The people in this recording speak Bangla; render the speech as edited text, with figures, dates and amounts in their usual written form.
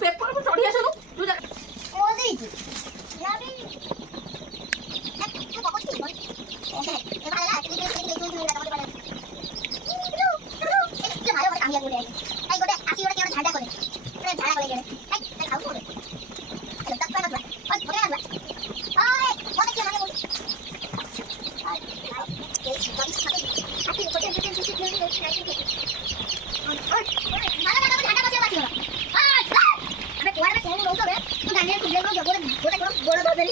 পেপার চড়িয়ে আসলো তুই যা ও দিদি যাবি একটু কষ্ট কর এবার লাগা তুই তুই তুই লাগা বলে একটু ভালো করে কামিয়া করে এই গোটে আসি গোটে কেন ঝাড়া করে ঝাড়া করে গেলে এই খাও করে চল তক না ওই বড় না আয় বড় কি মানে বল আয় এই বাড়ি খাতে আপনি গোটে গোটে কিছু দিয়ে দিন ওই ভালো ভালো ঝাড়া বসে বাকি আয় আমি কোয়ারে কোন লোক হবে তুই জানিয়ে তুই বলে বড় বড় ধরে